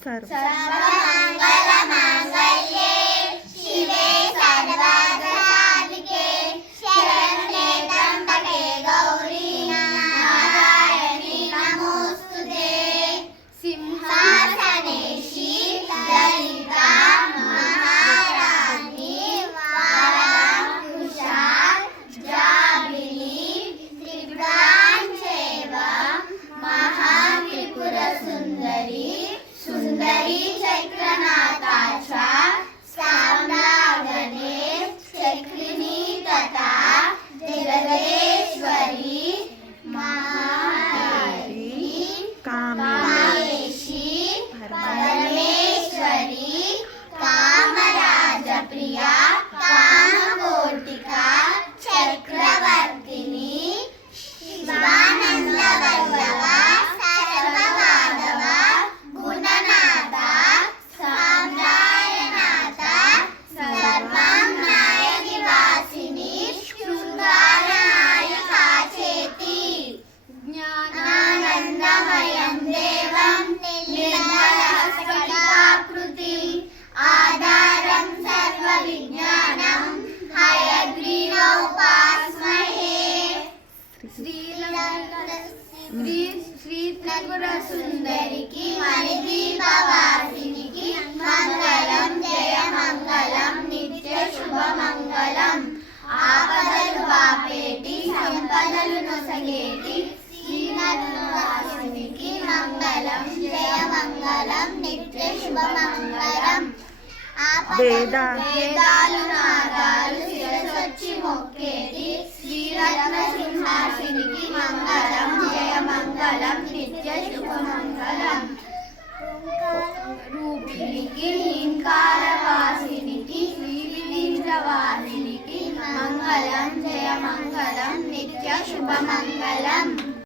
सर्वमङ्गलमाङ्गल्ये शिवे सर्वार्थसाधिके शरण्ये त्र्यम्बके गौरी नारायणी नमोस्तुते सिंहासनेशी ललिता महारानी वारांकुशा जाबिनी त्रिपुरांचैव महात्रिपुरसुन्दरी सुंदरी चक्रनाथाचा साम्राज्ञे चक्रिणी तथा जगदेश्वरी महादेवी कामेशी परमेश्वरी कामराजप्रिया कामकोटिका चक्रवर्तिनी शिवानंदवल्लभा सर्वमाधवा गुणनाथ साम्रायनाथ सर्वज्ञायनिवासिनी शृंगारनायिका चेति ज्ञानानन्दमयं देवं निर्मलस्फटिकाकृतिम् आधारं सर्वविज्ञानं हयग्रीवोपास्महे श्री त्रिपुर सुंदरी की मणिदीपवासिनी की मंगलम जय मंगलम नित्य शुभ मंगलम ఆపదలు బాపేటి సంపదలు నొసగేటి శ్రీనివాసునికి మంగళం జయ మంగళం నిత్య శుభ మంగళం వేదాలు నాగాలు శిరసొచ్చి మొక్కేటి శ్రీరత్న సింహాసినికి మంగళం జయ మంగళం నిత్య శుభ మంగళం రూపినికి హింకారవాసినికి శ్రీవిలీంద్రవాసినికి మంగళం జయ మంగళం నిత్య శుభ మంగళం